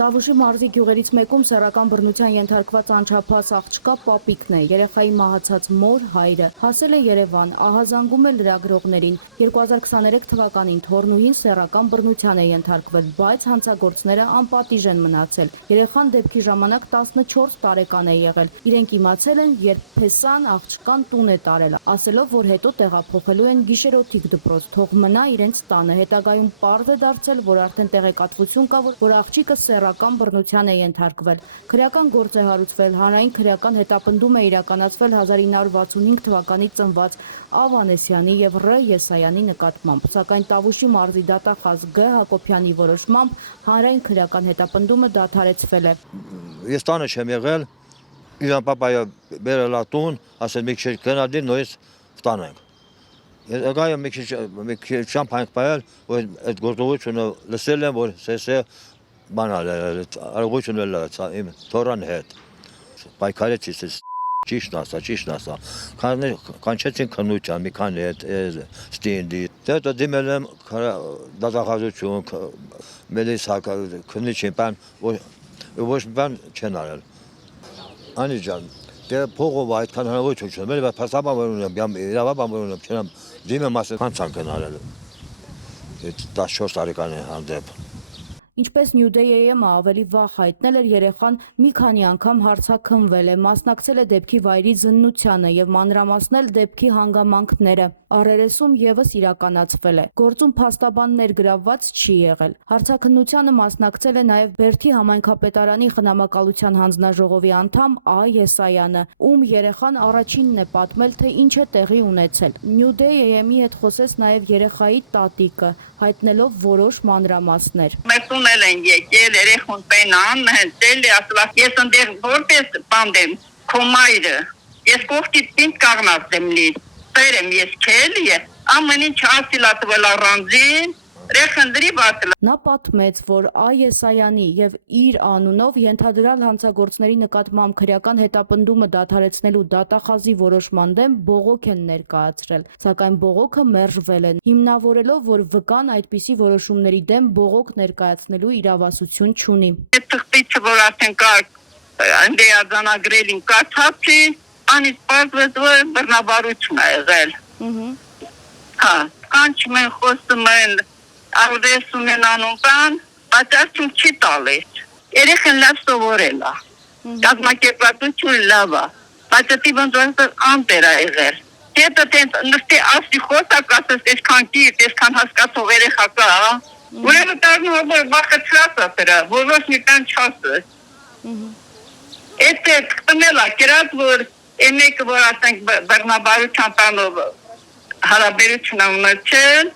Տավուշի մարզի գյուղերից մեկում սեռական բռնության ենթարկված անչափահաս աղջկա Պապիկն է, երեխայի մահացած մոր հայրը, հասել է Երևան, ահազանգում է լրագրողներին։ 2023 թվականին թորնուհին սեռական բռնության է ենթարկվել, բայց հանցագործները անպատիժ են մնացել։ Երեխան դեպքի ժամանակ 14 տարեկան է եղել։ Իրենք իմացել են, երբ Փեսան աղջկան տուն է տարել, ասելով, որ հետո տեղափոխելու են գիշերօթիկ դպրոց, թող մնա իրենց տանը։ Հետագայում պարզ է դարձել, որ արդեն տեղեկատվություն կա, որ աղջիկը սեռական բռնության է ենթարկվել։ Քրեական գործ է հարուցվել, հանրային քրեական հետապնդում է իրականացվել 1965 թվականից ծնված Ավանեսյանի եւ Ռ. Եսայանի նկատմամբ, սակայն Տավուշի մարզի դատախազ Գ. Հակոբյանի որոշմամբ հանրային քրեական հետապնդումը դադարեցվել է։ Ես տանը չեմ եղել, իրան պապայը բերել ա տուն, ասել մի քիչ գնալի նույնիսկ տանենք։ Եկայ մի քիչ շամփայն պայել, որ այդ գործողությունը լսել եմ, որ սեսե բանալ արողությունը լացա իմ թորան հետ։ Պայքարեցի ճիշտ ասա։ Կանչեցին քննության մի քանի հետ ստինդի։ Դե դիմել եմ դատախազություն, մելիսա քննիչին բան, ոչ բան չեն արել։ Անի ջան, դե փողով այդքան հնարավորություն չունեմ, բայց փաստաբան ունեմ, իրավաբան ունեմ, չեմ դիմեմ ասել կանցան գնալ։ 14 տարեկան է հանդեպ։ Ինչպես New Day-ը ավելի վաղ հայտնել էր, երեխան մի քանի անգամ հարցաքննվել է, մասնակցել է դեպքի վայրի զննությանը եւ մանրամասնել դեպքի հանգամանքները։ Առերեսում եւս իրականացվել է։ Գործում փաստաբան ներգրավված չի եղել։ Հարցաքննությանը մասնակցել է նաեւ Բերդի համայնքապետարանի խնամակալության հանձնաժողովի անդամ Ա. Եսայանը, ում երեխան առաջինն է պատմել, թե ինչ է տեղի ունեցել։ New Day-ի հետ խոսեց նաեւ երեխայի տատիկը, հայտնելով որոշ մանրամասներ։ Մերտունել են եկել, երեխուն պենան, հենց ասලා, ես ընդեղ որպես բանդեմ, քո մայրը, ես կողքից ինձ կաղնած եմ լի, տերեմ ես քել, ամեն ինչ ասիլա տվել առանձին, Ռեխնդրի բացել։ Նա պատմեց, որ Ա. Եսայանի եւ իր անունով ենթադրյալ հանցագործների նկատմամբ քրեական հետապնդումը դադարեցնելու դատախազի որոշման դեմ բողոք են ներկայացրել, սակայն բողոքը մերժվել է, հիմնավորելով, որ վկան այդպիսի որոշումների դեմ բողոք ներկայացնելու իրավասություն չունի։ Այդ թղթիչը, որ արդեն կա անդեազանագրելին կացածի, անից պարզվեց, որ բռնաբարություն է եղել։ Հա, կանչում են, խոսում են, արվես ունեն անում բան, բայց արդյունք չի տալիս։ Երեխան լավ սովորել է, կազմակերպվածություն լավ է, բայց դի ոնց անտեր է եղել։ Հետո տենց նստի ասի խոսակ ասես, այսքան կիրտ, այսքան հասկացող երեխա կա, ուրեմն տարնուհոր վախեցրած է դրա, ոչ մի բան չասես։ Այդ տնել է կերած, որ մեկը, որ ասենք բռնաբարության տանով հարաբերություն ունեցել,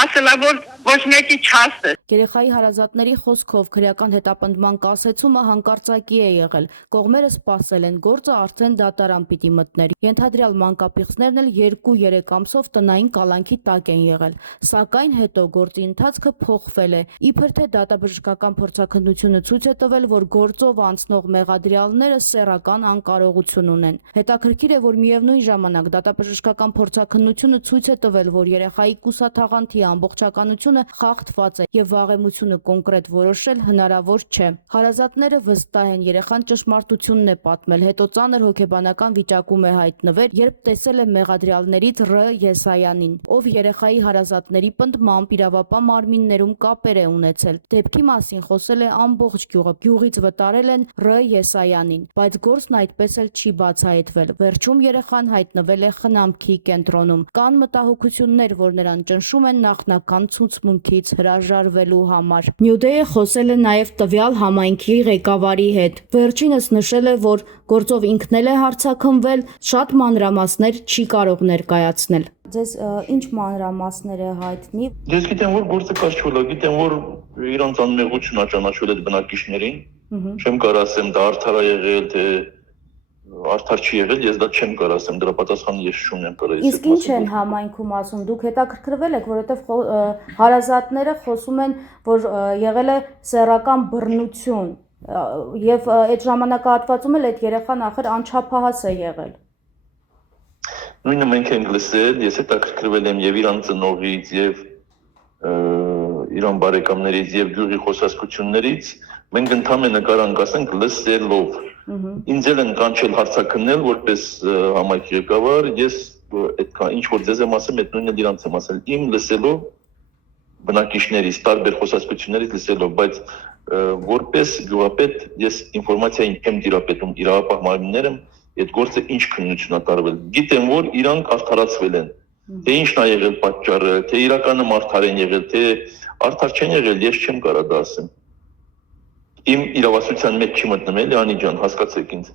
ասելա, որ ոչ մեկի չասել։ Երեխայի հարազատների խոսքով քրեական հետապնդման կասեցումը հանկարծակի է եղել։ Կողմերը սպասել են, գործը արդեն դատարան պիտի մտներ։ Ենթադրյալ մանկապիղծներն էլ 2-3 ամսով տնային կալանքի տակ են եղել։ Սակայն հետո գործի ընթացքը փոխվել է։ Իբր թե դատաբժշկական փորձաքննությունը ցույց է տվել, որ գործով անցնող մեղադրյալները սեռական անկարողություն ունեն։ Հետաքրքիր է, որ միևնույն ժամանակ դատաբժշկական փորձաքննությունը ցույց է տվել, որ երեխայի կուսաթաղանթի ամբողջականությունը խախտված է եւ վաղեմությունը կոնկրետ որոշել հնարավոր չէ։ Հարազատները վստահ են, երեխան ճշմարտությունն է պատմել, հետո ծանր հոգեբանական վիճակում է հայտնվել, երբ տեսել է մեղադրյալներից Ռ. Եսայանին, ով երեխայի հարազատների պնդմամբ իրավապահ մարմիններում կապեր է ունեցել։ Դեպքի մասին խոսել է ամբողջ գյուղը, գյուղից վտարել են Ռ. Եսայանին, բայց գործն այդպես էլ չի բացահայտվել։ Վերջում երեխան հայտնվել է խնամքի կենտրոնում։ Կան մտահոգություններ, որ նրան ճնշում են նախնական ցուցմունքից հրաժարվելու համար։ New Day-ը խոսել է նաև տվյալ համայնքի ղեկավարի հետ։ Վերջինս նշել է, որ գործով ինքն էլ է հարցաքննվել, շատ մանրամասներ չի կարող ներկայացնել։ Ձեզ ինչ մանրամասներ է հայտնի։ Ես գիտեմ, որ գործը կաշվել է, գիտեմ, որ իրանց անմեղությունն է ճանաչվել այդ բնակիչներին։ Չեմ կարող ասեմ դա արդար է եղել, թե արդար չի եղել, ես դա չեմ կարող ասեմ, դրա պատասխանը ես չունեմ կարող։ Իսկ ինչ են համայնքում ասում, դուք հետաքրքրվել եք, որովհետև հարազատները խոսում են, որ եղել է սեռական բռնություն, եւ այդ ժամանակահատվածում էլ այդ երեխան ախր անչափահաս է եղել։ Նույնը մենք ենք լսել, ես հետաքրքրվել եմ եւ իրանց ծնողից եւ Իրան բարեկամներից եւ գյուղի խոսակցություններից մենք ընդհանրապես կարանք ասենք լսելով ինձ էլ են կանչել հարցակնել որպես համայնքի ղեկավար ես այդքան ինչ որ ձեզ եմ ասում այդ նույնը իրանց եմ ասել իմ լսելով բնակիչներից տարբեր խոսակցություններից լսելով բայց որպես գյուղապետ ես ինֆորմացիային չեմ դիրապետում իրավապահ մարմինները այդ գործը ինչ քննություն ա տարվել գիտեմ որ իրանք արդարացվել են թե ինչն ա եղել պատճառը թե իրականում արդար են եղել թե արդար չեն եղել ես չեմ կարող դա ասեմ իմ իրավասության մեջ չի մտնում էլի Անի ջան հասկացեք ինձ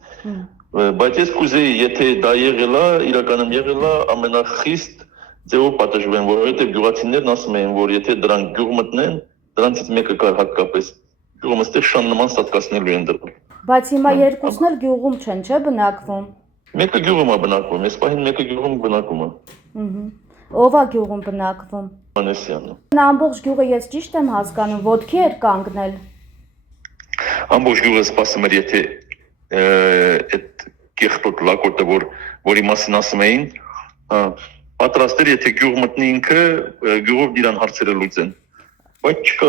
բայց ես կուզեի եթե դա եղել է իրականում եղել է ամենախիստ ձևով պատժվեն որովհետև գյուղացիներն ասում են որ եթե դրանք գյուղ մտնեն դրանցից մեկը կար հատկապես գյուղը ստեղ շան նման ստատկացնելու են դրել Բայց հիմա երկուսն էլ գյուղում չեն, չէ՞ բնակվում։ Մեկը գյուղում է բնակվում, այս պահին մեկը գյուղում բնակվում է։ Ով է գյուղում բնակվում։ Անեսյանը։ Ամբողջ գյուղը ես ճիշտ եմ հասկանում, ոտքի էր կանգնել։ Ամբողջ գյուղը սպասում էր, եթե այդ կեղտոտ լակոտը, որի մասին ասում էին, պատրաստ էր, եթե գյուղ մտնի ինքը, գյուղով իրան հարցերը լուծեն։ Բայց չկա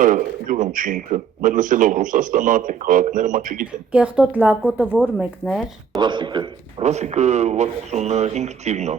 գյուղում չի ինքը, մեր լսելով Ռուսաստանը, թե քաղաքները, մա չգիտեն։ Կեղտոտ լակոտը որ մեկն էր։ Ռաֆիկը 65 թիվն է։